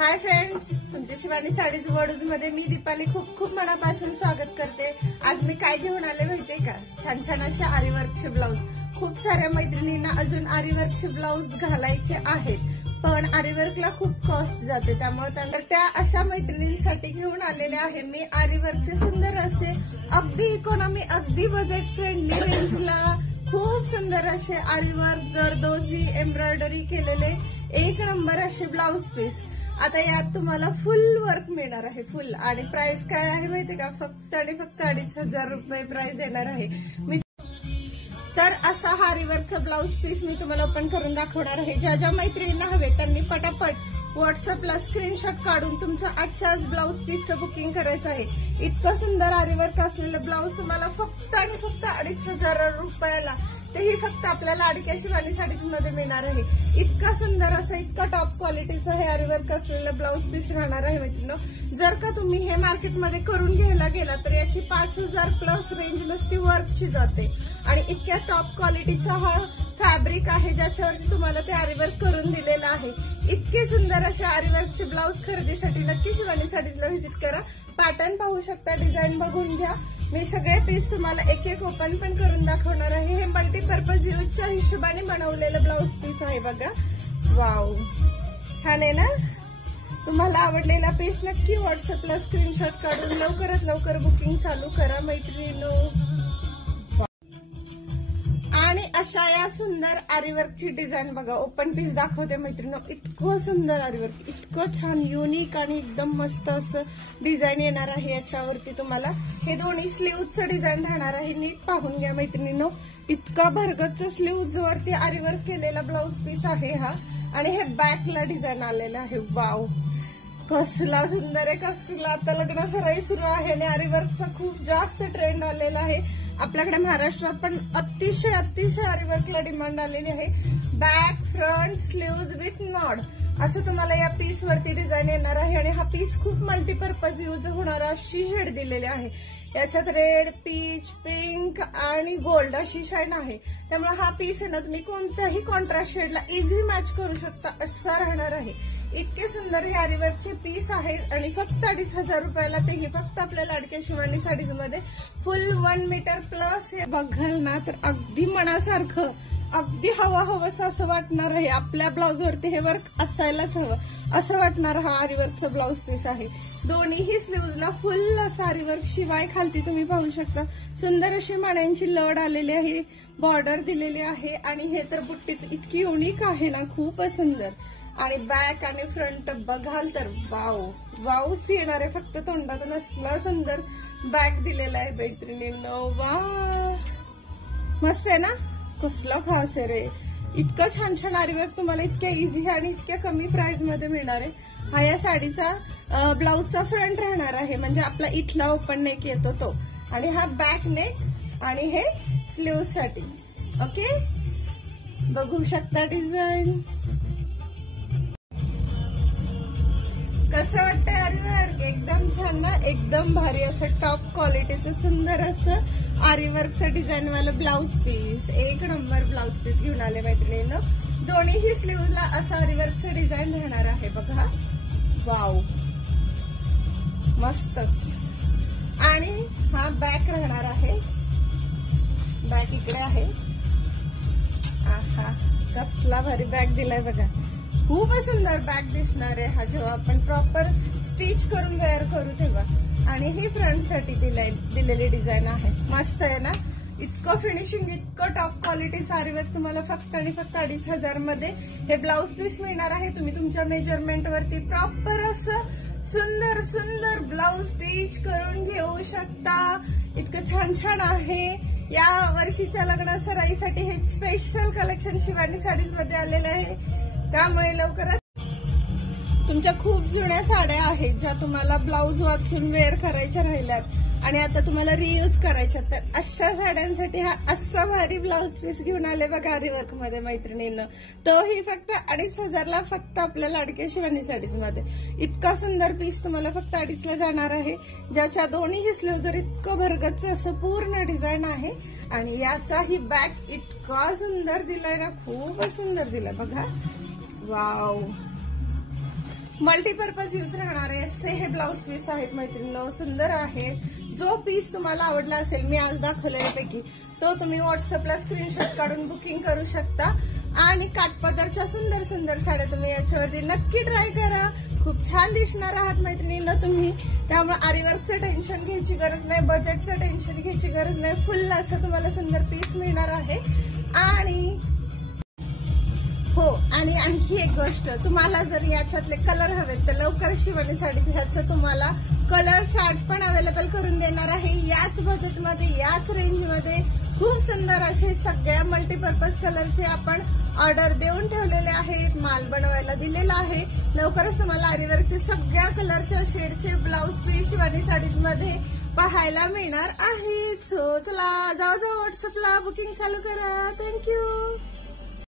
Hi friends, तुमच्या Shivani sarees Vaduj मध्ये मी दीपाली खूप खूप मनापासून स्वागत करते। आज मी काय घेऊन आले माहितीये का? छान छान असे आरी वर्कचे ब्लाउज। खूप साऱ्या मैत्रिणींना अजून आरी वर्कचे ब्लाउज घालायचे आहेत, पण आरी वर्कला खूप कॉस्ट जाते, त्यामुळे त्या अशा मैत्रिणींसाठी घेऊन आलेले आहे मी आरी वर्कचे सुंदर असे अगदी इकॉनॉमी अगदी बजेट फ्रेंडली रेंजला खूप सुंदर असे आरी वर्क जरदोजी एम्ब्रॉयडरी केलेले एक नंबर असे ब्लाउज पीस। आता यात तुम्हाला फुल वर्क मिळणार आहे, फुल। आणि प्राइस काय आहे माहितीये का? फक्त आणि फक्त 2,500 रुपये प्राइस देणार आहे मी। तर असा हा आरी वर्कचा ब्लाउज पीस मी तुम्हाला ओपन करून दाखवणार आहे। ज्या ज्या मैत्रिणींना हवे त्यांनी पटापट व्हॉट्सअपला स्क्रीनशॉट काढून तुमचं आजच्याच ब्लाउज पीसचं बुकिंग करायचं आहे। इतकं सुंदर आरी वर्क असलेलं ब्लाउज तुम्हाला फक्त आणि फक्त 2,500 रुपयाला, तेही फक्त आपल्याला लाडक्या शिवानी साडीज मध्ये मिळणार आहे। इतका सुंदर असं इतका टॉप क्वालिटीचं हे आरी वर्क असलेलं ब्लाउज पीस राहणार आहे मित्रांनो। जर का तुम्ही हे मार्केटमध्ये करून घ्यायला गेला तर याची 5,000 प्लस रेंज नुसती वर्कची जाते। आणि इतक्या टॉप क्वालिटीचा हा फॅब्रिक आहे ज्याच्यावरती तुम्हाला ते आरी वर्क करून दिलेलं आहे। इतके सुंदर असे आरी वर्कचे ब्लाउज खरेदीसाठी नक्की शिवानी साडीजला व्हिजिट करा। पॅटर्न पाहू शकता, डिझाईन बघून घ्या। मी सगळे पीस तुम्हाला एक एक ओपन पण करून दाखवणार आहे। हे मल्टीपर्पज यूजच्या हिशोबाने बनवलेलं ब्लाउज पीस आहे बघा। वाव, छान आहे ना? तुम्हाला आवडलेला पीस नक्की व्हॉट्सअपला स्क्रीनशॉट काढून लवकरात लवकर बुकिंग चालू करा मैत्रिणींनो। आणि अशा या सुंदर आरी वर्कची डिझाईन बघा, ओपन पीस दाखवते मैत्रिणींनो। इतकं सुंदर आरी वर्क, इतकं छान युनिक आणि एकदम मस्त असं डिझाईन येणार आहे याच्यावरती तुम्हाला। हे दोन्ही स्लीव्हचं डिझाईन राहणार आहे, नीट पाहून घ्या मैत्रिणींनो। इतका भरगच्च स्लीव्ज वरती आरी वर्क केलेला ब्लाउज पीस आहे हा। आणि हे बॅकला डिझाईन आलेलं आहे। वाव, कसला सुंदर आहे, कसला। आता लग्न सराई सुरू आहे आणि आरी वर्कचा खूप जास्त ट्रेंड आलेला आहे आपल्याकडे महाराष्ट्रात, पण अतिशय अतिशय आरी वर्कला डिमांड आलेली आहे। Back front sleeves with knot असं तुम्हाला या पीस वरती डिझाईन येणार आहे। आणि हा पीस खूप मल्टीपर्पज यूज होणारा अशी शेड दिलेली आहे। याच्यात रेड, पीच, पिंक आणि गोल्ड अशी शाईन आहे, त्यामुळे हा पीस आहे ना तुम्ही कोणत्याही कॉन्ट्रास्ट शेडला इझी मॅच करू शकता असा राहणार आहे। इतके सुंदर हे आरी वर्कचे पीस आहेत आणि फक्त 2,500 रुपयाला, तेही फक्त आपल्या लाडक्या शिवानी साडीज मध्ये। फुल 1 मीटर प्लस हे बघाल ना तर अगदी मनासारखं, अगदी हवा हवंसं असं वाटणार आहे। आपल्या ब्लाउज वरती हे वर्क असायलाच हवं असं वाटणार हा आरी वर्कचा ब्लाउज पीस आहे। दोन्हीही स्लीव्हजला फुल असं आरी वर्क, शिवाय खालती तुम्ही पाहू शकता सुंदर अशी मण्यांची लड आलेली आहे, बॉर्डर दिलेली आहे। आणि हे तर बुट्टीत इतकी युनिक आहे ना, खूपच सुंदर। आणि बॅक आणि फ्रंट बघाल तर वाव वावच येणार आहे फक्त तोंडातून, असला सुंदर बॅक दिलेला आहे मैत्रिणींनो। वाव, मस्त आहे ना? कसला खास आहे रे। इतकं छान छान आरी वर्क तुम्हाला इतक्या इझी आणि इतक्या कमी प्राइस मध्ये मिळणार आहे। हा या साडीचा ब्लाउजचा फ्रंट राहणार आहे, म्हणजे आपला इथला ओपन नेक येतो तो, आणि हा बॅक नेक आणि हे स्लीव्ह साठी। ओके, बघू शकता डिझाईन। कसं वाटतंय आरी वर्क? एकदम छान ना, एकदम भारी असं टॉप क्वालिटीचं सुंदर असं आरी वर्कचं डिझाईन वालं ब्लाउज पीस, एक नंबर ब्लाउज पीस घेऊन आले मैत्रिणींनो। दोन्हीही स्लीव्हजला असं आरी वर्कचं डिझाईन राहणार आहे बघा। वाव, मस्तच। आणि हा बॅक राहणार आहे, बॅक इकडे आहे। आहा, कसला भारी बॅक दिलाय बघा, खूपच सुंदर बॅक दिसणार आहे हा जेव्हा आपण प्रॉपर स्टिच करून वेअर करू तेव्हा। आणि ही फ्रंट साठी दिलेली डिझाईन आहे, मस्त आहे ना? इतकं फिनिशिंग, इतकं टॉप क्वालिटी आरी वर्क तुम्हाला फक्त आणि फक्त 2,500 मध्ये हे ब्लाउज पीस मिळणार आहे। तुम्ही तुमच्या मेजरमेंट वरती प्रॉपर असं सुंदर सुंदर ब्लाउज स्टिच करून घेऊ शकता। इतकं छान छान आहे। या वर्षीच्या लग्न सराईसाठी हे स्पेशल कलेक्शन शिवानी साडीज मध्ये आलेलं आहे, त्यामुळे लवकरच तुमच्या खूप जुन्या साड्या आहेत ज्या तुम्हाला ब्लाउज वाचून वेअर करायच्या राहिल्यात आणि आता तुम्हाला रियूज करायच्या, तर अशा साड्यांसाठी हा असा भारी ब्लाउज पीस घेऊन आले बघा आरी वर्क मध्ये मैत्रिणींना। तोही फक्त 2,500ला, फक्त आपल्या लाडक्या शिवानी साडीज मध्ये। इतका सुंदर पीस तुम्हाला फक्त 2,500ला जाणार आहे, ज्याच्या दोन्ही स्लीव्ह जर इतकं भरगच्च असं पूर्ण डिझाईन आहे। आणि याचाही बॅक इतका सुंदर दिलाय ना, खूपच सुंदर दिलाय बघा। वाव, मल्टीपर्पज यूज राहणारे असे हे ब्लाउज पीस आहेत मैत्रिणींनो. सुंदर आहे. जो पीस तुम्हाला आवडला असेल मी आज दाखवलेल्यापैकी तो तुम्ही व्हॉट्सअपला स्क्रीनशॉट काढून बुकिंग करू शकता. आणि काठपदरच्या सुंदर सुंदर साड्या तुम्ही याच्यावरती नक्की ट्राय करा. खूप छान दिसणार आहात मैत्रिणींना तुम्ही. त्यामुळे आरीवर्कचं टेन्शन घ्यायची गरज नाही, बजेटचं टेन्शन घ्यायची गरज नाही. फुल असं तुम्हाला सुंदर पीस मिळणार आहे. आणि हो, आणि आणखी एक गोष्ट, तुम्हाला जर याच्यातले कलर हवेत तर लवकर शिवानी साडीज ह्याचं तुम्हाला कलर चार्ट पण अवेलेबल करून देणार आहे. याच बजेटमध्ये, याच रेंजमध्ये खूप सुंदर असे सगळ्या मल्टीपर्पज कलरचे आपण ऑर्डर देऊन ठेवलेले आहेत. माल बनवायला दिलेला आहे. लवकरच तुम्हाला आरीवर्कचे सगळ्या कलरच्या शेडचे ब्लाउज पीस शिवानी साडीज मध्ये पाहायला मिळणार आहेत. सो चला, जाऊ व्हॉट्सअपला बुकिंग चालू करा. थँक्यू.